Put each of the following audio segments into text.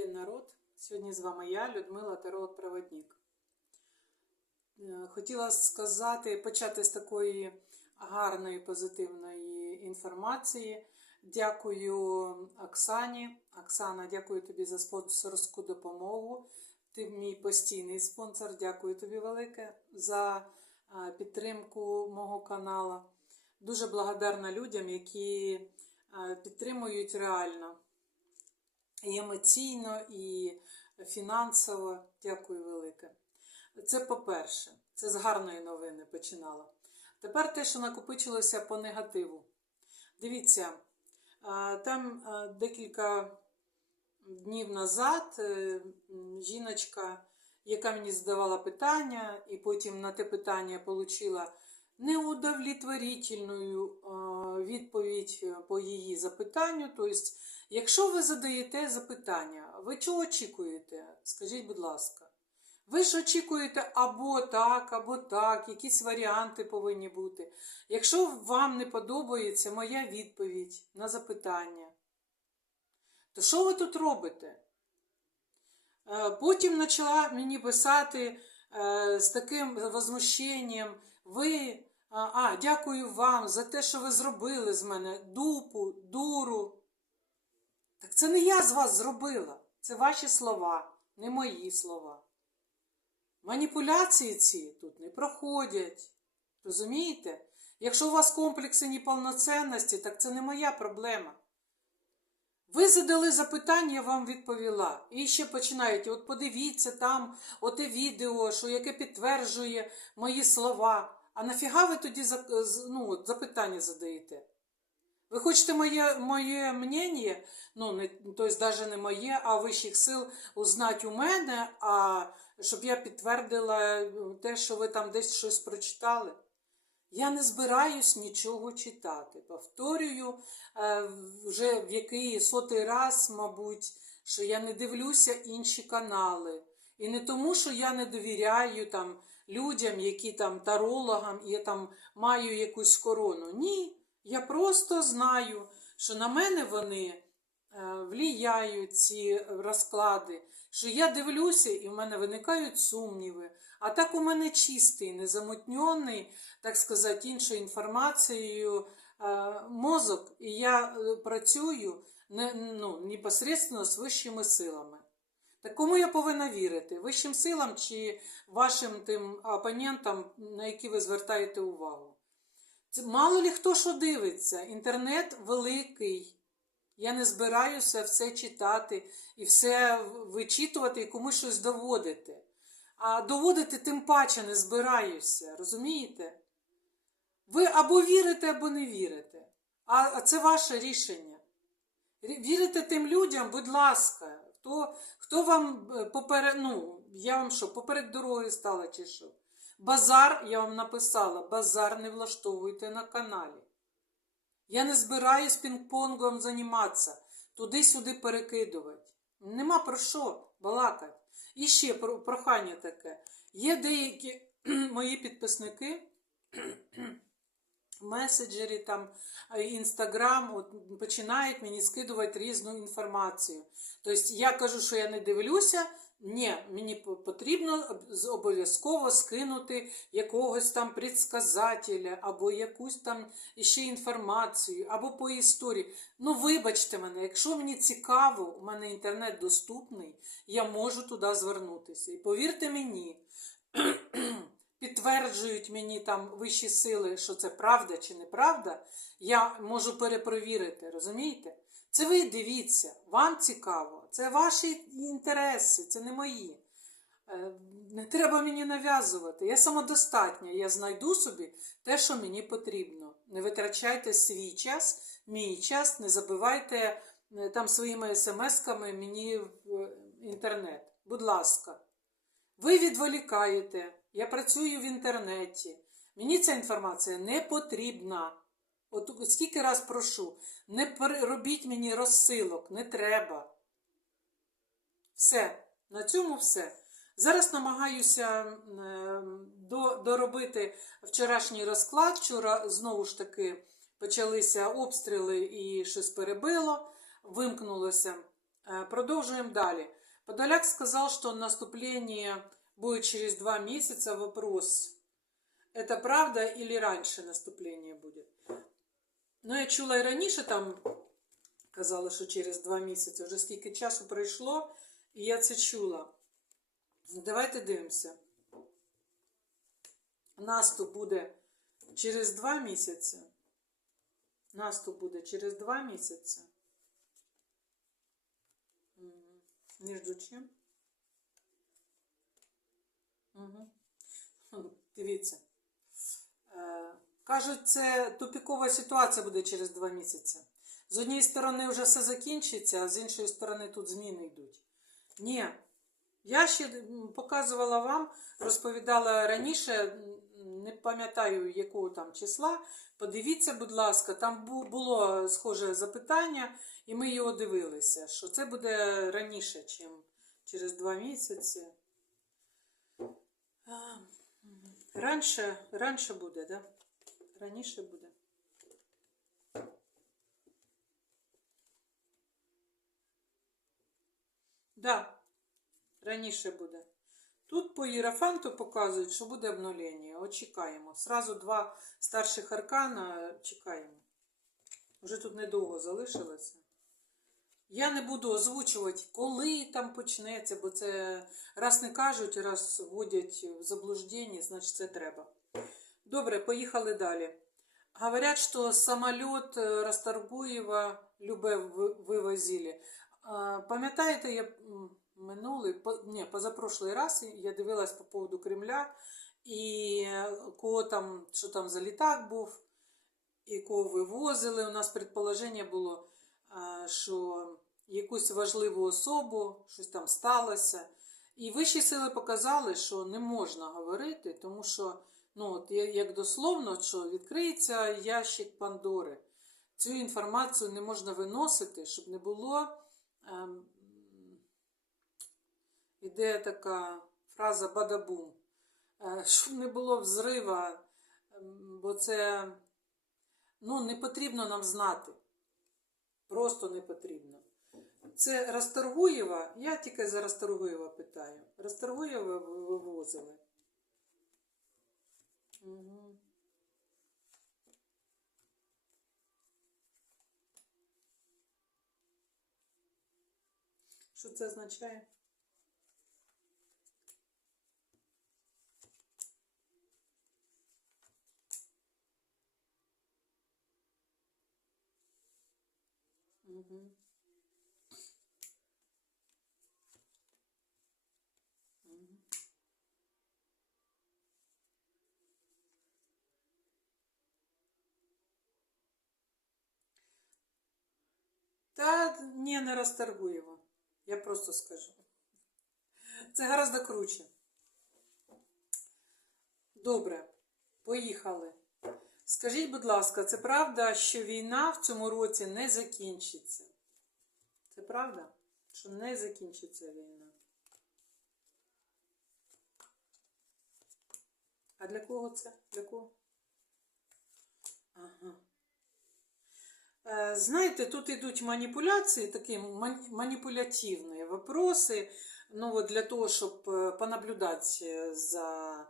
день, народ! Сьогодні з вами я, Людмила Тарот Проводник. Е, Хотіла сказати, почати з такої гарної позитивної інформації. Дякую Оксані. Оксана, дякую тобі за спонсорську допомогу. Ти мій постійний спонсор. Дякую тобі велике за е, підтримку мого каналу. Дуже благодарна людям, які е, підтримують реально і емоційно, і фінансово. Дякую велике. Це по-перше, це з гарної новини починала. Тепер те, що накопичилося по негативу. Дивіться, там декілька днів назад е, жіночка, яка мені задавала питання, і потім на те питання отримала неудовлетворительну відповідь по її запитанню. Тобто, якщо ви задаєте запитання, ви чого очікуєте? Скажіть, будь ласка. Ви ж очікуєте або так, або так, якісь варіанти повинні бути. Якщо вам не подобається моя відповідь на запитання, то що ви тут робите? Е, Потім почала мені писати е, з таким возмущенням. Ви, а, дякую вам за те, що ви зробили з мене дупу, дуру. Так це не я з вас зробила. Це ваші слова, не мої слова. Маніпуляції ці тут не проходять. Розумієте? Якщо у вас комплекси неповноцінності, так це не моя проблема. Ви задали запитання, я вам відповіла. І ще починаєте, от подивіться там, оте відео, що яке підтверджує мої слова. А нафіга ви тоді ну, запитання задаєте? Ви хочете моє, моє мнення, ну, не, тобто навіть не моє, а вищих сил узнати у мене, а щоб я підтвердила е, те, що ви там десь щось прочитали? Я не збираюсь нічого читати. Повторюю е, вже в який сотий раз, мабуть, що я не дивлюся інші канали. І не тому, що я не довіряю там людям, які там тарологам, я там маю якусь корону. Ні. Я просто знаю, що на мене вони е, вліяють ці розклади, що я дивлюся і в мене виникають сумніви. А так у мене чистий, незамутньоний, так сказати, іншою інформацією е, мозок, і я е, працюю не, ну, непосередньо з вищими силами. Так кому я повинна вірити? Вищим силам чи вашим тим опонентам, на які ви звертаєте увагу? Мало лі хто що дивиться. Інтернет великий. Я не збираюся все читати і все вичитувати і комусь щось доводити. А доводити тим паче не збираюся, розумієте? Ви або вірите, або не вірите. А це ваше рішення. Вірите тим людям, будь ласка, хто, хто вам е, поперед, ну, я вам що, поперед дороги стала чи що? Базар, я вам написала, базар не влаштовуйте на каналі. Я не збираюсь пінг-понгом займатися, туди-сюди перекидувати. Нема про що балакати. І ще прохання таке. Є деякі мої підписники, меседжері, там, інстаграм, починають мені скидувати різну інформацію. Тобто я кажу, що я не дивлюся. Ні, мені потрібно обов'язково скинути якогось там предсказателя, або якусь там іще інформацію, або по історії. Ну, вибачте мене, якщо мені цікаво, у мене інтернет доступний, я можу туди звернутися. І повірте мені, підтверджують мені там вищі сили, що це правда чи неправда, я можу перепровірити, розумієте? Це ви дивіться, вам цікаво, це ваші інтереси, це не мої. Е, Не треба мені нав'язувати. Я самодостатня, я знайду собі те, що мені потрібно. Не витрачайте свій час, мій час, не забивайте е, там своїми смс-ками мені в е, інтернет. Будь ласка. Ви відволікаєте, я працюю в інтернеті. Мені ця інформація не потрібна. От скільки раз прошу, не робіть мені розсилок, не треба. Все, на цьому все. Зараз намагаюся е, до- доробити вчорашній розклад. Вчора знову ж таки почалися обстріли і щось перебило, вимкнулося Э, Продолжаем далее. Подоляк сказал, что наступление будет через два месяца. Вопрос, это правда или раньше наступление будет? Ну, я чула і раніше там казали, що через два місяці. Вже скільки часу пройшло, і я це чула. Давайте дивимося. Наступ буде через два місяці. Наступ буде через два. Мгм. Між чим? Угу. Дивіться. Е, Кажуть, це тупікова ситуація буде через два місяці. З однієї сторони вже все закінчиться, а з іншої сторони тут зміни йдуть. Ні. Я ще показувала вам, розповідала раніше, не пам'ятаю якого там числа. Подивіться, будь ласка, там було схоже запитання, і ми його дивилися, що це буде раніше, ніж через два місяці. Раніше, раніше буде, да? Раніше буде. Да, раніше буде. Тут по Єрафанту показують, що буде обнулення. От чекаємо. Сразу два старших аркана чекаємо. Вже тут недовго залишилося. Я не буду озвучувати, коли там почнеться, бо це раз не кажуть, раз вводять в заблуждення, значить це треба. Добре, поїхали далі. Говорят, что самолет э, Расторгуєва Любе вивозили. Пам'ятаєте, я минулий, ні, позапрошлий раз я дивилась по поводу Кремля, і е, кого там, що там за літак був, і кого вивозили. У нас предположення було, що якусь важливу особу, щось там сталося. І вищі сили показали, що не можна говорити, тому що, ну, от, як дословно, що відкриється ящик Пандори. Цю інформацію не можна виносити, щоб не було. Ем, іде така фраза бадабум, е, щоб не було взрива, ем, бо це ну, не потрібно нам знати. Просто не потрібно. Це Расторгуєва, я тільки за Расторгуєва питаю. Расторгуєва ви- вивозили. Угу. Що це означає? Угу. Та ні, не Расторгуєва. Я просто скажу. Це гораздо круче. Добре, поїхали. Скажіть, будь ласка, це правда, що війна в цьому році не закінчиться? Це правда? Що не закінчиться війна? А для кого це? Для кого? Ага. Е, Знаєте, тут йдуть маніпуляції, такі ман- маніпулятивні вопроси, ну, от для того, щоб е, понаблюдати за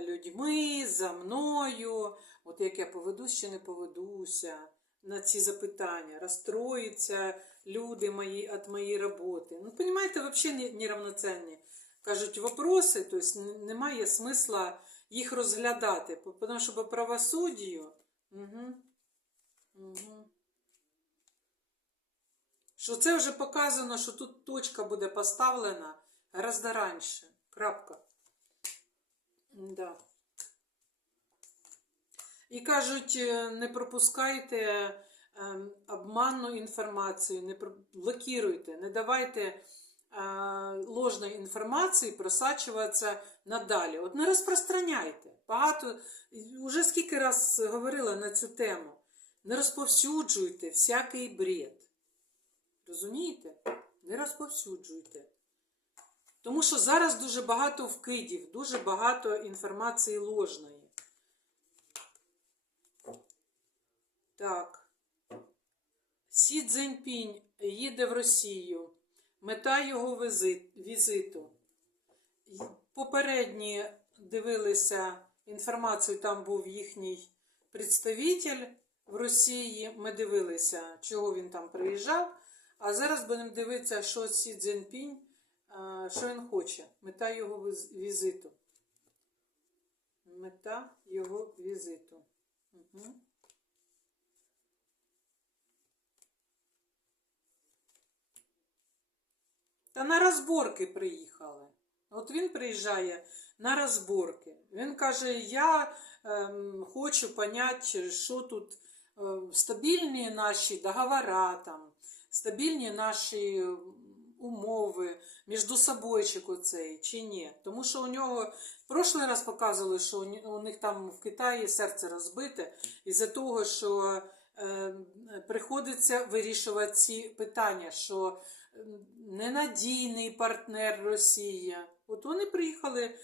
людьми, за мною, от як я поведусь чи не поведуся на ці запитання, розстроїться люди мої від моєї роботи. Ну, розумієте, взагалі неравноценні. Кажуть, вопроси, тобто немає смисла їх розглядати, тому що по правосуддю. Угу, угу. Що це вже показано, що тут точка буде поставлена гораздо раніше. Крапка. Да. І кажуть, е, не пропускайте ем, обманну інформацію, не блокируйте, не давайте е, ложної інформації просачуватися надалі. От не розпространяйте. Багато, уже скільки раз говорила на цю тему. Не розповсюджуйте всякий бред. Розумієте? Не розповсюджуйте. Тому що зараз дуже багато вкидів, дуже багато інформації ложної. Так. Сі Цзиньпінь їде в Росію. Мета його візиту. Попередні дивилися інформацію, там був їхній представитель в Росії. Ми дивилися, чого він там приїжджав. А зараз будемо дивитися, що Сі Цзіньпінь, що він хоче. Мета його візиту. Мета його візиту. Угу. Та на розборки приїхали. От він приїжджає на розборки. Він каже: Я ем, хочу поняти, що тут е, стабільні наші договора, там, стабільні наші умови, між собою оцей чи ні. Тому що у нього прошлий раз показували, що у них там в Китаї серце розбите із-за того, що е, приходиться вирішувати ці питання, що ненадійний партнер Росія. От вони приїхали,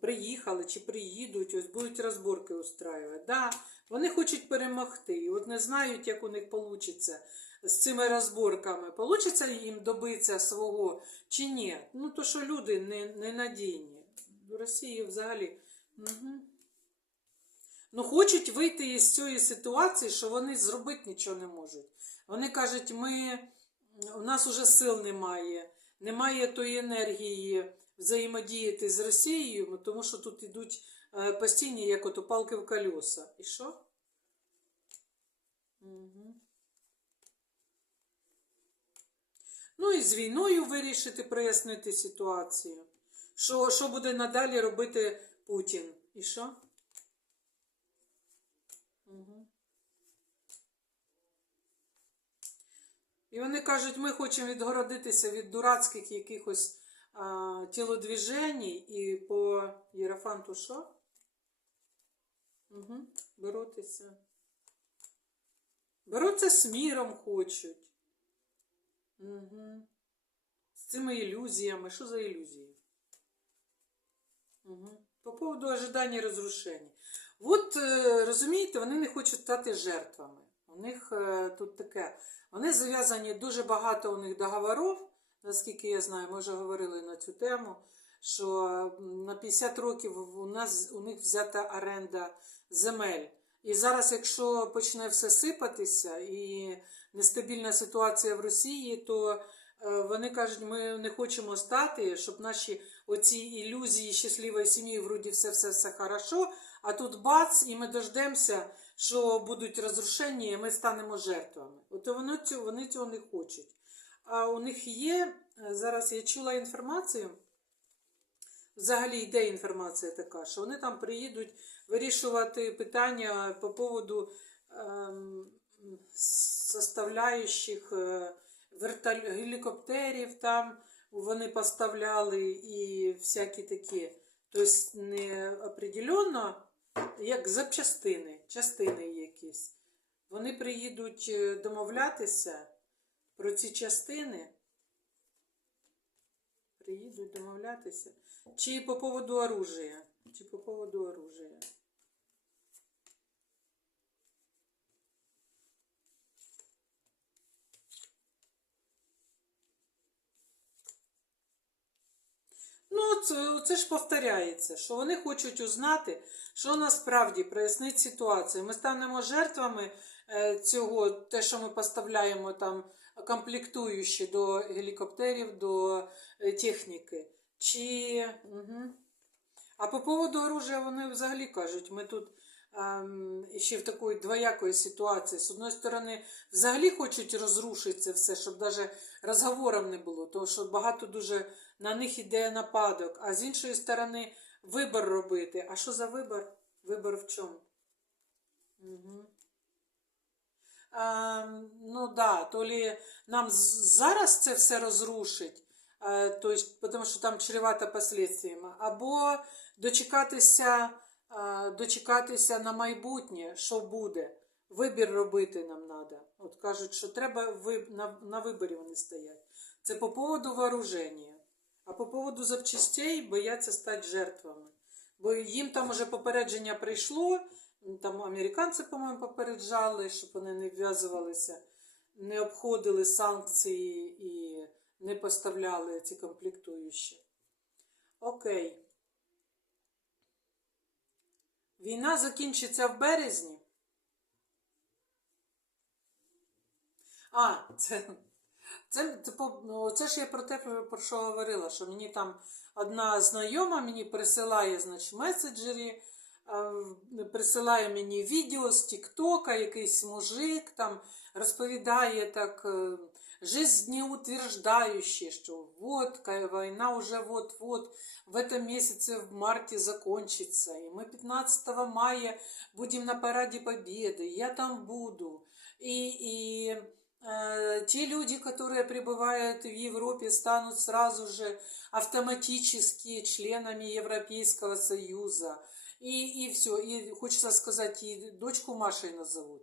приїхали чи приїдуть, ось будуть розборки устраювати. Да, вони хочуть перемогти. І от не знають, як у них вийде з цими розборками. Получиться їм добитися свого чи ні? Ну, то що люди не, ненадійні. В Росії взагалі. Угу. Ну, хочуть вийти із цієї ситуації, що вони зробити нічого не можуть. Вони кажуть, ми, у нас уже сил немає, немає тої енергії взаємодіяти з Росією, тому що тут йдуть е, постійні, як ото палки в колеса. І що? Угу. Ну і з війною вирішити, прояснити ситуацію. Що, що буде надалі робити Путін? І що? Угу. І вони кажуть, ми хочемо відгородитися від дурацьких якихось а, тілодвіжень і по Єрофанту що? Угу. Боротися. Боротися з міром хочуть. Угу. З цими ілюзіями. Що за ілюзії? Угу. По поводу ожидання розрушення. От, е, розумієте, вони не хочуть стати жертвами. У них е, тут таке. Вони зав'язані дуже багато у них договорів, наскільки я знаю, ми вже говорили на цю тему, що на 50 років у нас у них взята оренда земель. І зараз, якщо почне все сипатися і нестабільна ситуація в Росії, то е, вони кажуть, ми не хочемо стати, щоб наші оці ілюзії щасливої сім'ї, вроді все, все, все хорошо, а тут бац, і ми дождемося, що будуть розрушення, і ми станемо жертвами. От вони вони цього не хочуть. А у них є, е, зараз я чула інформацію, взагалі йде інформація така, що вони там приїдуть вирішувати питання по поводу ем, составляючих е, вертоль... гелікоптерів там вони поставляли і всякі такі. Тобто не определенно, як запчастини, частини якісь. Вони приїдуть е, домовлятися про ці частини. Приїдуть домовлятися. Чи по поводу оружия. Чи по поводу оружия. Ну, це, це ж повторяється, що вони хочуть узнати, що насправді прояснить ситуацію. Ми станемо жертвами е, цього, те, що ми поставляємо там комплектуючі до гелікоптерів, до е, техніки. Чи... Угу. А по поводу оружия вони взагалі кажуть, ми тут ем, ще в такої двоякої ситуації. З одної сторони, взагалі хочуть розрушити це все, щоб навіть розговорів не було, тому що багато дуже на них іде нападок, а з іншої сторони, вибір робити. А що за вибір? Вибір в чому? Угу. А, ну да, то лі нам зараз це все розрушить, а, то есть, тому що там чревато последствиями, або дочекатися, а, дочекатися на майбутнє, що буде. Вибір робити нам треба. От кажуть, що треба на, на виборі вони стоять. Це по поводу вооруження. А по поводу запчастей бояться стати жертвами. Бо їм там уже попередження прийшло, там американці, по-моєму, попереджали, щоб вони не вв'язувалися, не обходили санкції і не поставляли ці комплектуючі. Окей. Війна закінчиться в березні. А, це, це, це, ну, це ж я про те, про що говорила, що мені там одна знайома мені присилає, значить, меседжері, присилає мені відео з Тіктока, якийсь мужик там розповідає так е, жизнеутверждающе, что вот ка- война уже вот-вот в этом месяце, в марте закончится, и мы 15 мая будем на параде Победы, я там буду. И, и э, те люди, которые пребывают в Европе, станут сразу же автоматически членами Европейского Союза. И, и все. И хочется сказать, и дочку Машей назовут.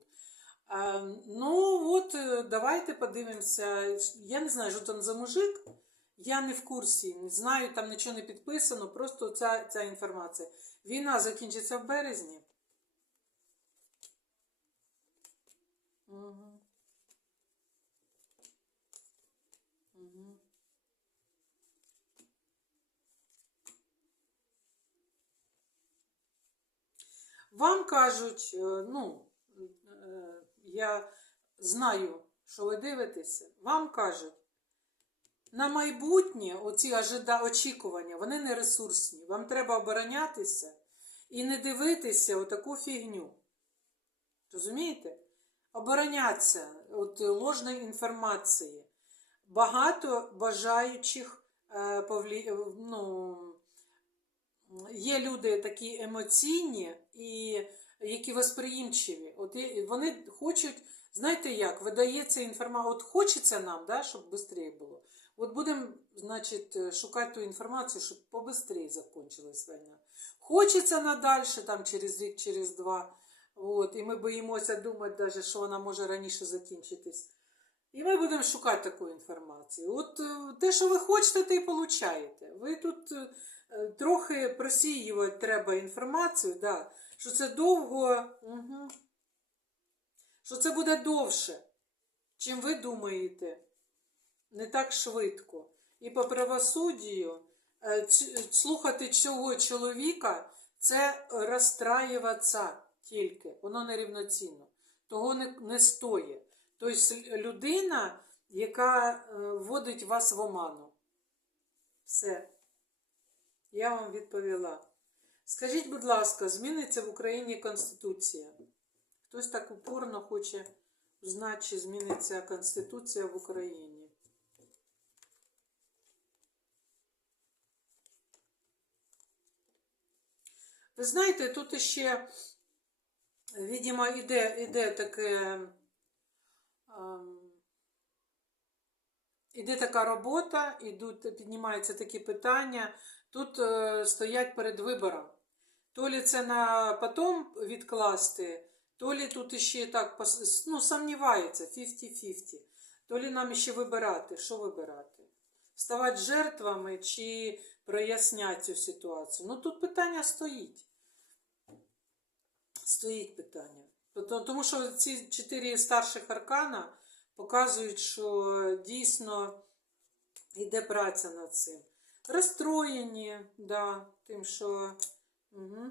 А, ну, от е, давайте подивимося. Я не знаю, що там за мужик. Я не в курсі, не знаю, там нічого не підписано, просто ця, ця інформація. Війна закінчиться в березні. Угу. Вам кажуть, е, ну, е, я знаю, що ви дивитеся, вам кажуть, на майбутнє оці очікування, вони не ресурсні. Вам треба оборонятися і не дивитися отаку фігню. Розумієте? Оборонятися від ложної інформації. Багато бажаючих е, ну, є люди такі емоційні і які восприємчиві. От вони хочуть, знаєте як, видається інформація, от хочеться нам, да, щоб швидше було. От будемо, значить, е, шукати ту інформацію, щоб побистрее закончилась війна. Хочеться надальше, там через рік, через два. От, і ми боїмося думати, даже, що вона може раніше закінчитись. І ми будемо шукати таку інформацію. От е, те, що ви хочете, те й получаєте. Ви тут е, трохи просіювати треба інформацію, да, що це довго, угу, що це буде довше, чим ви думаєте. Не так швидко. І по правосуддю е, слухати цього чоловіка це розстраюватися тільки. Воно нерівноцінно. Того не, не стоїть. Тобто людина, яка е, вводить вас в оману. Все. Я вам відповіла. Скажіть, будь ласка, зміниться в Україні Конституція? Хтось так упорно хоче знати, чи зміниться Конституція в Україні. Ви знаєте, тут ще, видимо, іде, іде таке. Іде така робота, ідуть, піднімаються такі питання. Тут е, стоять перед вибором. То лі це на потом відкласти, то лі тут іще так ну, сумнівається 50-50. То лі нам ще вибирати. Що вибирати? Ставати жертвами чи проясняти цю ситуацію? Ну тут питання стоїть. Стоїть питання. Тобто- Тому що ці чотири старших аркана показують, що дійсно йде праця над цим. Розстроєні, да, тим, що. Угу.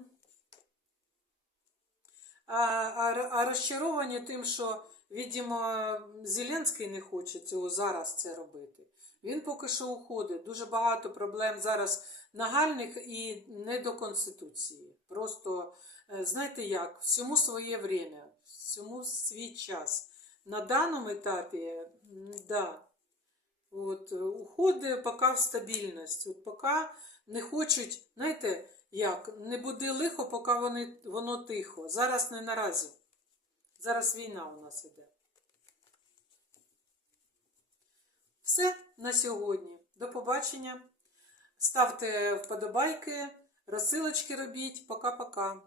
А, а, а розчаровані тим, що, видимо, Зеленський не хоче цього зараз це робити. Він поки що уходить. Дуже багато проблем зараз нагальних і не до Конституції. Просто, знаєте як, всьому своє время, всьому свій час. На даному етапі, да, от, е, уходить поки в стабільність. От поки не хочуть, знаєте, як, не буде лихо, поки вони, воно тихо. Зараз не наразі. Зараз війна у нас іде. Все на сьогодні. До побачення. Ставте вподобайки, розсилочки робіть. Пока-пока.